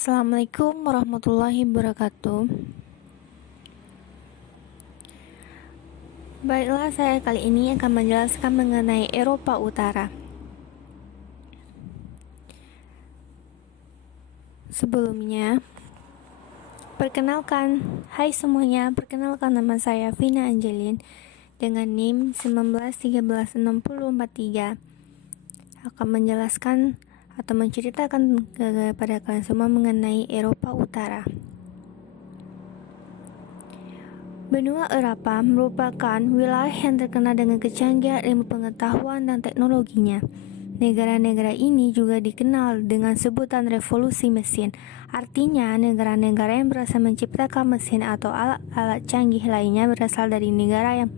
Assalamualaikum warahmatullahi wabarakatuh. Baiklah, saya kali ini akan menjelaskan mengenai Eropa Utara. Sebelumnya, hai semuanya, perkenalkan nama saya Vina Angelin dengan NIM 19136043. Akan menjelaskan atau menceritakan kepada kalian semua mengenai Eropa Utara. Benua Eropa merupakan wilayah yang terkenal dengan kecanggihan ilmu pengetahuan dan teknologinya. Negara-negara ini juga dikenal dengan sebutan revolusi mesin. Artinya, negara-negara yang berhasil menciptakan mesin atau alat-alat canggih lainnya berasal dari negara yang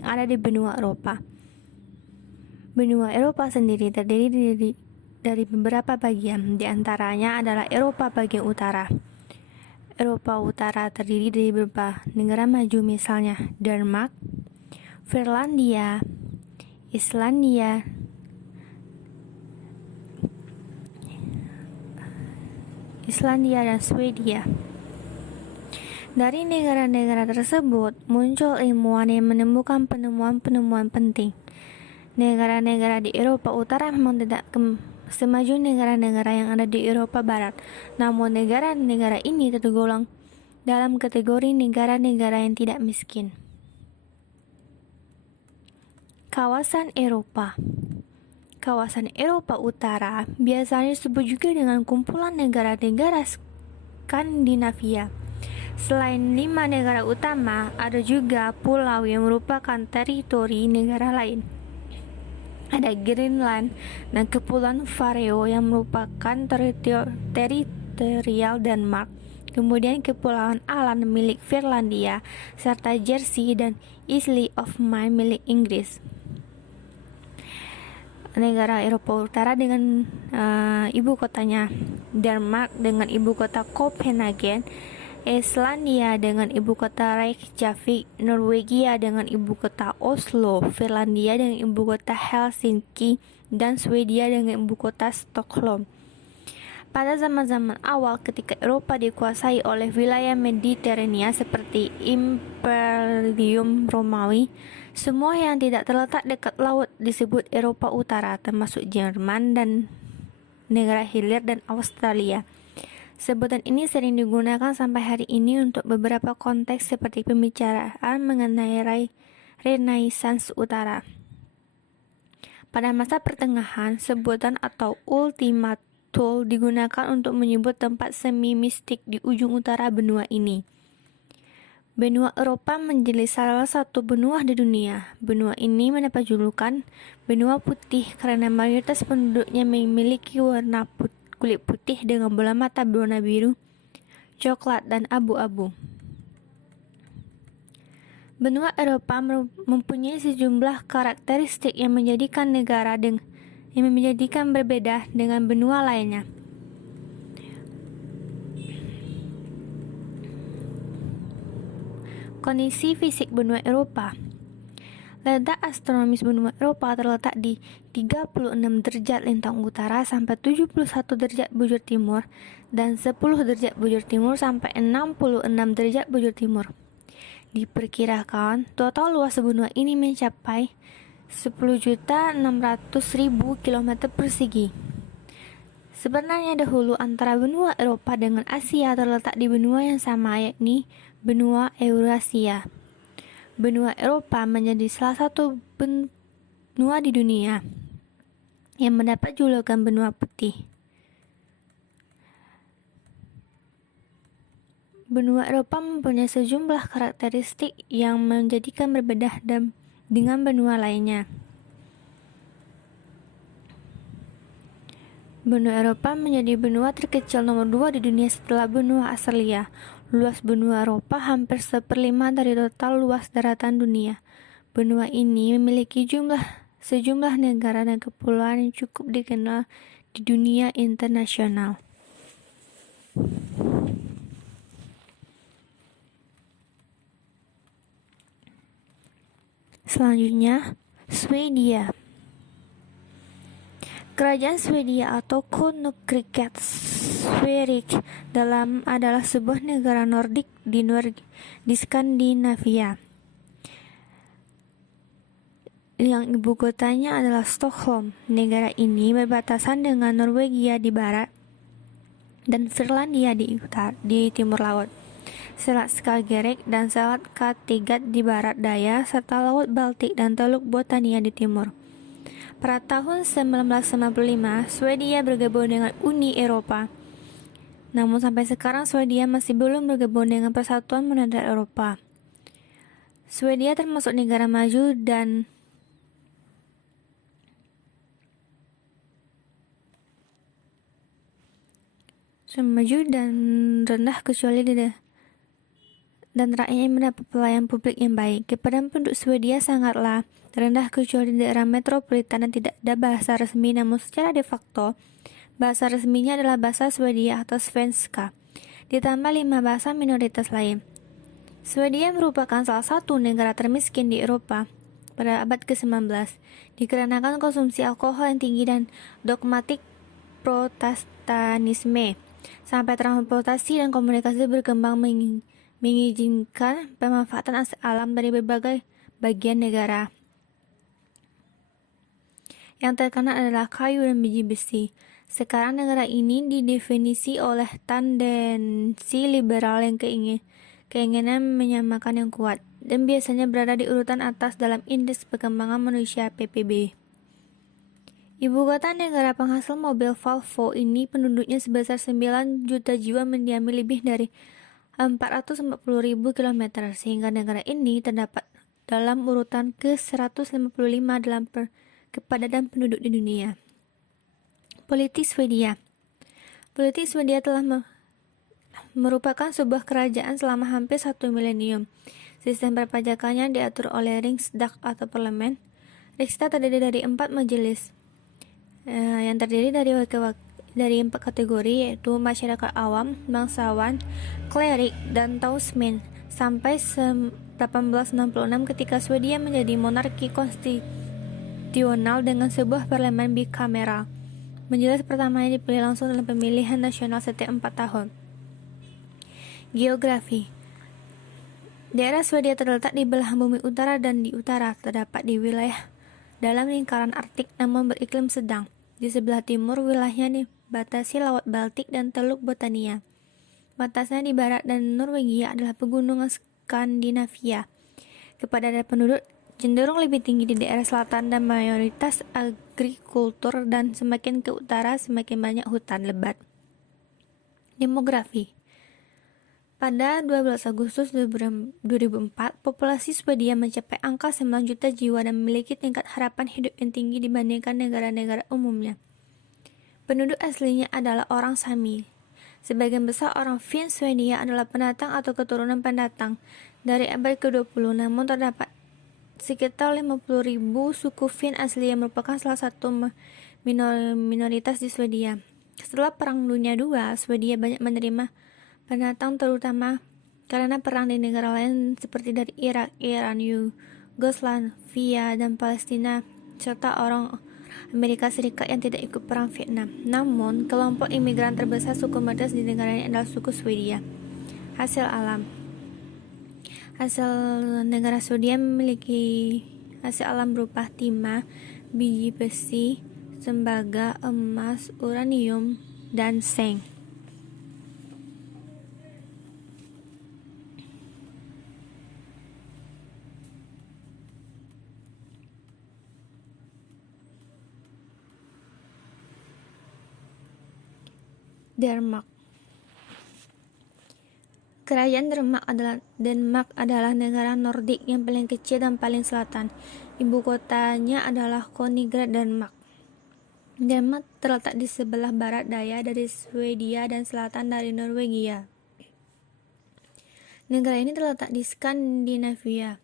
ada di benua Eropa. Benua Eropa sendiri terdiri dari beberapa bagian, di antaranya adalah Eropa bagian utara. Eropa Utara terdiri dari beberapa negara maju, misalnya Denmark, Finlandia, Islandia, dan Swedia. Dari negara-negara tersebut muncul ilmuwan yang menemukan penemuan-penemuan penting. Negara-negara di Eropa Utara memang tidak semaju negara-negara yang ada di Eropa Barat, namun negara-negara ini tergolong dalam kategori negara-negara yang tidak miskin. Kawasan Eropa Utara biasanya disebut juga dengan kumpulan negara-negara Skandinavia. Selain 5 negara utama, ada juga pulau yang merupakan teritori negara lain. Ada Greenland dan Kepulauan Faroe yang merupakan teritorial Denmark. Kemudian Kepulauan Aland milik Finlandia, serta Jersey dan Isle of Man milik Inggris. Negara Eropa Utara dengan ibu kotanya Denmark dengan ibu kota Copenhagen, Islandia dengan ibu kota Reykjavik, Norwegia dengan ibu kota Oslo, Finlandia dengan ibu kota Helsinki, dan Swedia dengan ibu kota Stockholm. Pada zaman-zaman awal ketika Eropa dikuasai oleh wilayah Mediterania seperti Imperium Romawi, semua yang tidak terletak dekat laut disebut Eropa Utara, termasuk Jerman dan negara Hilir dan Australia. Sebutan ini sering digunakan sampai hari ini untuk beberapa konteks seperti pembicaraan mengenai Renaissance Utara. Pada masa pertengahan, sebutan atau Ultima Thule digunakan untuk menyebut tempat semi-mistik di ujung utara benua ini. Benua Eropa menjadi salah satu benua di dunia. Benua ini mendapat julukan benua putih karena mayoritas penduduknya memiliki warna kulit putih dengan bola mata berwarna biru, coklat, dan abu-abu. Benua Eropa mempunyai sejumlah karakteristik yang menjadikan berbeda dengan benua lainnya. Kondisi fisik benua Eropa. Letak astronomis benua Eropa terletak di 36 derajat lintang utara sampai 71 derajat bujur timur dan 10 derajat bujur timur sampai 66 derajat bujur timur. Diperkirakan total luas benua ini mencapai 10.600.000 km persegi. Sebenarnya dahulu antara benua Eropa dengan Asia terletak di benua yang sama, yakni benua Eurasia. Benua Eropa menjadi salah satu benua di dunia yang mendapat julukan benua putih. Benua Eropa mempunyai sejumlah karakteristik yang menjadikan berbeda dengan benua lainnya. Benua Eropa menjadi benua terkecil nomor 2 di dunia setelah benua Australia. Luas benua Eropa hampir 1/5 dari total luas daratan dunia. Benua ini memiliki sejumlah negara dan kepulauan yang cukup dikenal di dunia internasional. Selanjutnya, Swedia. Kerajaan Swedia atau Konungriket Sverige adalah sebuah negara Nordik di Skandinavia, yang ibu kotanya adalah Stockholm. Negara ini berbatasan dengan Norwegia di barat dan Finlandia di timur laut, Selat Skagerrak dan Selat Kattegat di barat daya, serta Laut Baltik dan Teluk Bothnia di timur. Pada tahun 1995, Swedia bergabung dengan Uni Eropa. Namun sampai sekarang Swedia masih belum bergabung dengan Persatuan Moneter Eropa. Swedia termasuk negara maju dan rendah kecuali dan rakyatnya mendapat pelayanan publik yang baik. Kepadatan penduduk Swedia sangatlah rendah kecuali di daerah metropolitan dan tidak ada bahasa resmi, namun secara de facto bahasa resminya adalah bahasa Swedia atau Svenska, ditambah 5 bahasa minoritas lain. Swedia merupakan salah satu negara termiskin di Eropa pada abad ke-19 dikarenakan konsumsi alkohol yang tinggi dan dogmatik Protestantisme. Sampai transportasi dan komunikasi berkembang mengizinkan pemanfaatan alam dari berbagai bagian negara. Yang terkenal adalah kayu dan biji besi. Sekarang negara ini didefinisi oleh tendensi liberal yang keinginan menyamakan yang kuat, dan biasanya berada di urutan atas dalam Indeks Perkembangan Manusia PPB. Ibu kota negara penghasil mobil Volvo ini penduduknya sebesar 9 juta jiwa mendiami lebih dari 440.000 km, sehingga negara ini terdapat dalam urutan ke-155 dalam kepadatan penduduk di dunia. Politik Swedia telah merupakan sebuah kerajaan selama hampir 1 milenium. Sistem perpajakannya diatur oleh Riksdag atau parlemen. Riksdag terdiri dari 4 majelis yang terdiri dari 4 kategori, yaitu masyarakat awam, bangsawan, klerik, dan tausmen. Sampai 1866 ketika Swedia menjadi monarki konstitusional dengan sebuah parlemen bikameral. Majelis pertamanya dipilih langsung dalam pemilihan nasional setiap 4 tahun. Geografi. Daerah Swedia terletak di belahan bumi utara dan di utara terdapat di wilayah dalam lingkaran Arktik namun beriklim sedang. Di sebelah timur wilayahnya dibatasi Laut Baltik dan Teluk Bothnia. Batasnya di barat dan Norwegia adalah pegunungan Skandinavia. Kepadatan penduduk cenderung lebih tinggi di daerah selatan dan mayoritas agrikultur, dan semakin ke utara semakin banyak hutan lebat. Demografi. Pada 12 Agustus 2004, populasi Swedia mencapai angka 9 juta jiwa dan memiliki tingkat harapan hidup yang tinggi dibandingkan negara-negara umumnya. Penduduk aslinya adalah orang Sami. Sebagian besar orang Finn Swedia adalah pendatang atau keturunan pendatang dari abad ke-20, namun terdapat sekitar 50.000 suku Finn asli yang merupakan salah satu minoritas di Swedia. Setelah Perang Dunia II, Swedia banyak menerima pendatang terutama karena perang di negara lain seperti dari Irak, Iran, Yugoslavia, dan Palestina, serta orang Amerika Serikat yang tidak ikut perang Vietnam. Namun, kelompok imigran terbesar suku mayoritas di negara ini adalah suku Swedia. Hasil negara Swedia memiliki hasil alam berupa timah, biji besi, tembaga, emas, uranium, dan seng. Denmark. Kerajaan Denmark adalah negara Nordik yang paling kecil dan paling selatan. Ibu kotanya adalah Koningrad, Denmark. Denmark terletak di sebelah barat daya dari Swedia dan selatan dari Norwegia. Negara ini terletak di Skandinavia,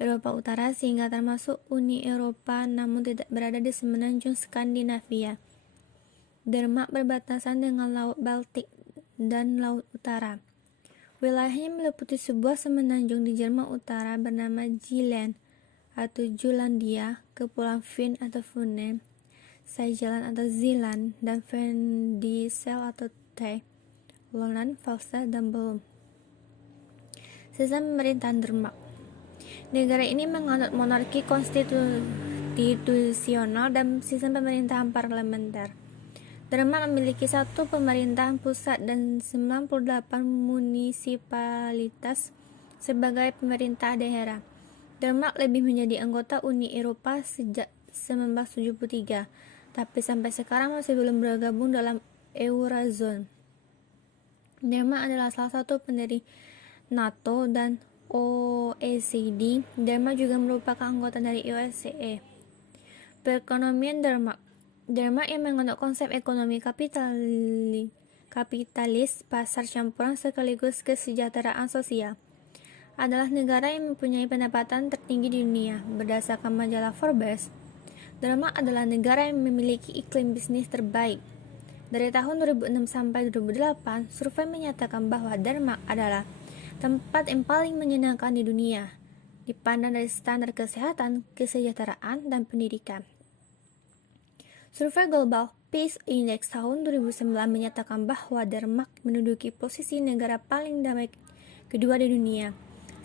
Eropa Utara, sehingga termasuk Uni Eropa namun tidak berada di semenanjung Skandinavia. Denmark berbatasan dengan Laut Baltik dan Laut Utara. Wilayahnya meliputi sebuah semenanjung di Jerman Utara bernama Jylland atau Jutlandia, Kepulauan Finn atau Funen, Zeeland atau Zeeland, dan Vendisel atau Lolland, Falster, dan Belum. Sistem pemerintahan Denmark. Negara ini menganut monarki konstitusional dan sistem pemerintahan parlementer. Denmark memiliki satu pemerintahan pusat dan 98 munisipalitas sebagai pemerintah daerah. Denmark lebih menjadi anggota Uni Eropa sejak 1973, tapi sampai sekarang masih belum bergabung dalam Eurozone. Denmark adalah salah satu pendiri NATO dan OECD. Denmark juga merupakan anggota dari OSCE. Perekonomian Denmark. Denmark yang menganut konsep ekonomi kapitalis pasar campuran sekaligus kesejahteraan sosial, adalah negara yang mempunyai pendapatan tertinggi di dunia. Berdasarkan majalah Forbes, Denmark adalah negara yang memiliki iklim bisnis terbaik. Dari tahun 2006 sampai 2008, survei menyatakan bahwa Denmark adalah tempat yang paling menyenangkan di dunia, dipandang dari standar kesehatan, kesejahteraan, dan pendidikan. Survei Global Peace Index tahun 2009 menyatakan bahwa Denmark menduduki posisi negara paling damai kedua di dunia,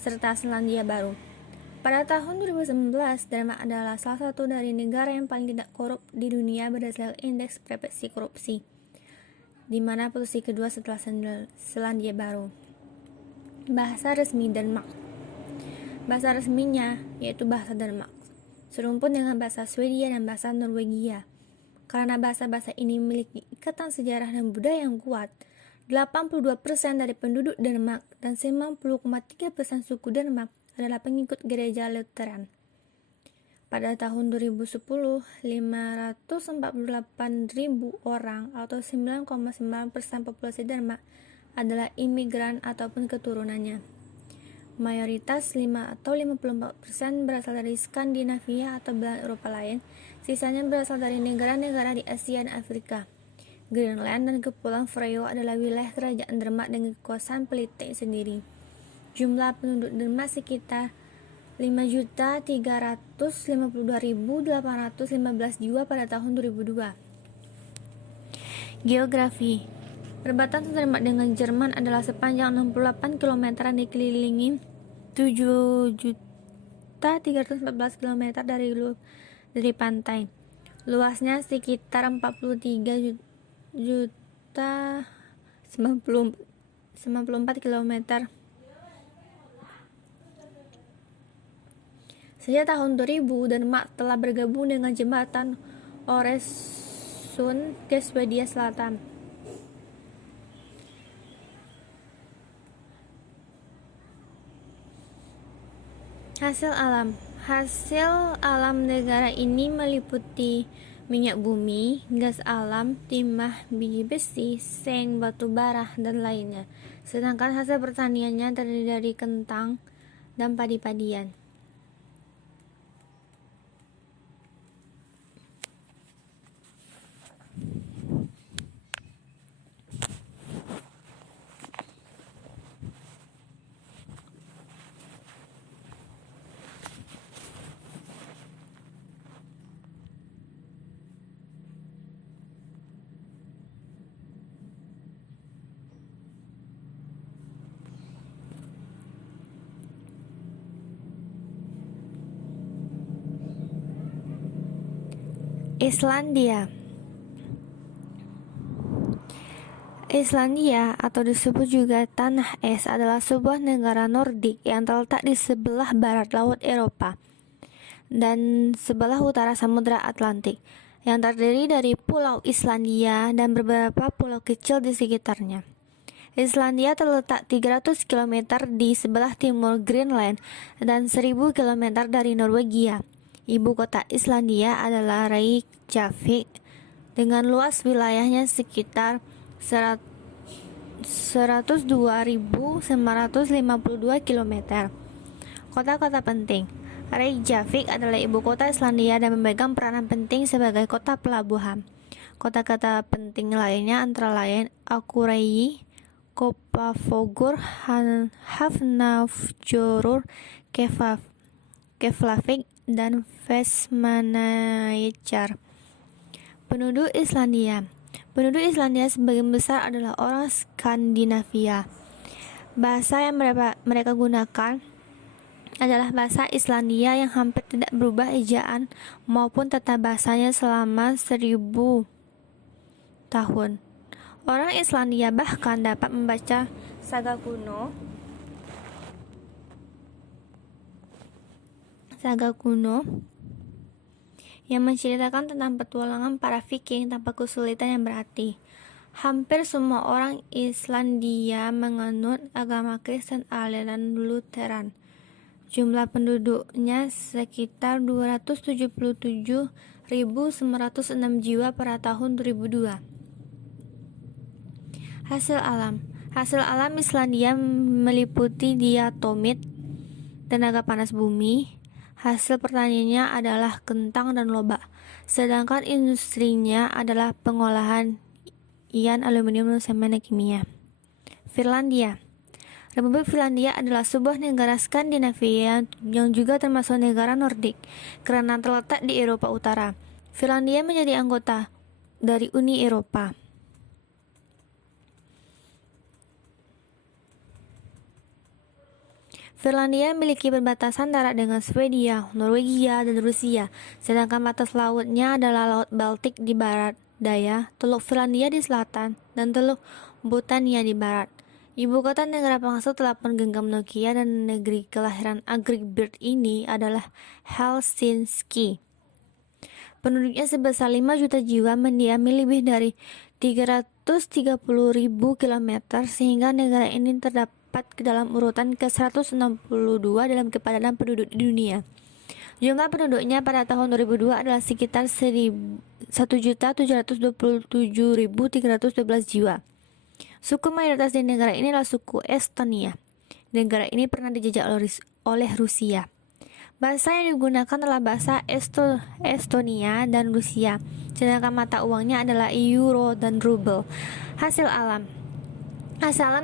serta Selandia Baru. Pada tahun 2019, Denmark adalah salah satu dari negara yang paling tidak korup di dunia berdasarkan indeks persepsi korupsi, di mana posisi kedua setelah Selandia Baru. Bahasa resmi Denmark. Bahasa resminya yaitu bahasa Denmark, serumpun dengan bahasa Swedia dan bahasa Norwegia. Karena bahasa-bahasa ini memiliki ikatan sejarah dan budaya yang kuat, 82% dari penduduk Denmark dan 90,3% suku Denmark adalah pengikut gereja Lutheran. Pada tahun 2010, 548.000 orang atau 9,9% populasi Denmark adalah imigran ataupun keturunannya. Mayoritas 54% berasal dari Skandinavia atau belahan Eropa lain, sisanya berasal dari negara-negara di Asia dan Afrika. Greenland dan Kepulauan Faroe adalah wilayah kerajaan Denmark dengan kekuasaan politik sendiri. Jumlah penduduk Denmark sekitar 5.352.815 jiwa pada tahun 2002. Geografi. Perbatasan Denmark dengan Jerman adalah sepanjang 68 km dan dikelilingi 7.314 km dari pantai. Luasnya sekitar 43.094 km. Sejak tahun 2000, Denmark telah bergabung dengan jembatan Øresund ke Swedia Selatan. Hasil alam negara ini meliputi minyak bumi, gas alam, timah, biji besi, seng, batu bara, dan lainnya. Sedangkan hasil pertaniannya terdiri dari kentang dan padi-padian. Islandia atau disebut juga Tanah Es adalah sebuah negara Nordik yang terletak di sebelah barat Laut Eropa dan sebelah utara Samudra Atlantik, yang terdiri dari Pulau Islandia dan beberapa pulau kecil di sekitarnya. Islandia terletak 300 km di sebelah timur Greenland dan 1000 km dari Norwegia. Ibu kota Islandia adalah Reykjavik dengan luas wilayahnya sekitar 102.952 km. Kota-kota penting. Reykjavik adalah ibu kota Islandia dan memegang peranan penting sebagai kota pelabuhan. Kota-kota penting lainnya antara lain Akureyri, Kopafogur, Hafnarfjörður, Keflavik, dan Vestmannaeyjar. Penduduk Islandia. Penduduk Islandia sebagian besar adalah orang Skandinavia. Bahasa yang mereka gunakan adalah bahasa Islandia yang hampir tidak berubah ejaan maupun tata bahasanya selama 1000 tahun. Orang Islandia bahkan dapat membaca saga kuno yang menceritakan tentang petualangan para Viking tanpa kesulitan yang berarti. Hampir semua orang Islandia menganut agama Kristen aliran Lutheran. Jumlah penduduknya sekitar 277.906 jiwa pada tahun 2002. Hasil alam Islandia meliputi diatomit, tenaga panas bumi. Hasil pertaniannya adalah kentang dan lobak, sedangkan industrinya adalah pengolahan ion aluminium dan semen kimia. Finlandia. Republik Finlandia adalah sebuah negara Skandinavia yang juga termasuk negara Nordik karena terletak di Eropa Utara. Finlandia menjadi anggota dari Uni Eropa. Finlandia memiliki perbatasan darat dengan Swedia, Norwegia, dan Rusia, sedangkan batas lautnya adalah Laut Baltik di barat daya, Teluk Finlandia di selatan, dan Teluk Bothnia di barat. Ibu kota negara penghasil telepon genggam Nokia dan negeri kelahiran Angry Bird ini adalah Helsinki. Penduduknya sebesar 5 juta jiwa, mendiami lebih dari 330.000 km, sehingga negara ini terdapat ke dalam urutan ke-162 dalam kepadatan penduduk di dunia. Jumlah penduduknya pada tahun 2002 adalah sekitar 1.727.312 jiwa. Suku mayoritas di negara ini adalah suku Estonia. Negara ini pernah dijajah oleh Rusia. Bahasa yang digunakan adalah bahasa Estonia dan Rusia, sedangkan mata uangnya adalah euro dan rubel. Hasil alam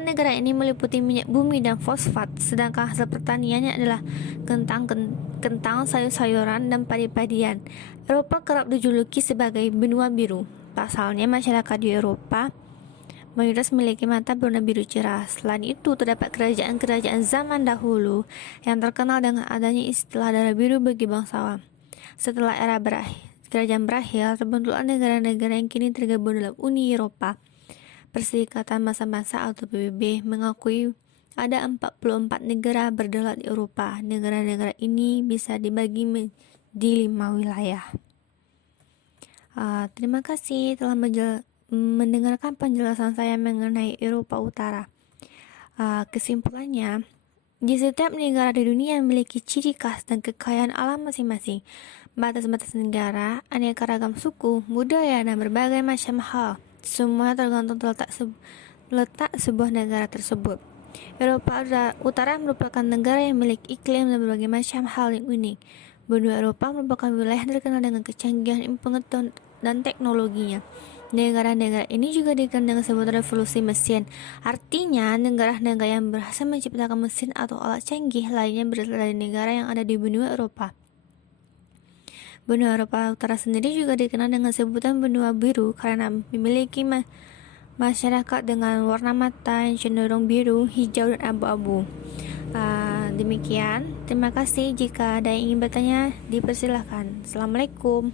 negara ini meliputi minyak bumi dan fosfat, sedangkan hasil pertaniannya adalah kentang, sayur-sayuran, dan padi-padian. Eropa kerap dijuluki sebagai benua biru. Pasalnya, masyarakat di Eropa mayoritas memiliki mata berwarna biru cerah. Selain itu, terdapat kerajaan-kerajaan zaman dahulu yang terkenal dengan adanya istilah darah biru bagi bangsawan. Setelah era kerajaan berakhir, terbentuklah negara-negara yang kini tergabung dalam Uni Eropa. Perserikatan Bangsa-Bangsa atau PBB mengakui ada 44 negara berdaulat di Eropa. Negara-negara ini bisa dibagi menjadi 5 wilayah. Terima kasih telah mendengarkan penjelasan saya mengenai Eropa Utara. Kesimpulannya, di setiap negara di dunia memiliki ciri khas dan kekayaan alam masing-masing. Batas-batas negara, aneka ragam suku, budaya, dan berbagai macam hal. Semua tergantung letak sebuah negara tersebut. Eropa Utara merupakan negara yang memiliki iklim dan berbagai macam hal yang unik. Benua Eropa merupakan wilayah terkenal dengan kecanggihan pengetahuan dan teknologinya. Negara-negara ini juga dikenal dengan sebutan revolusi mesin. Artinya, negara-negara yang berhasil menciptakan mesin atau alat canggih lainnya berasal dari negara yang ada di benua Eropa. Benua Eropa Utara sendiri juga dikenal dengan sebutan benua biru karena memiliki masyarakat dengan warna mata yang cenderung biru, hijau, dan abu-abu. Demikian, terima kasih. Jika ada yang ingin bertanya, dipersilakan. Assalamualaikum.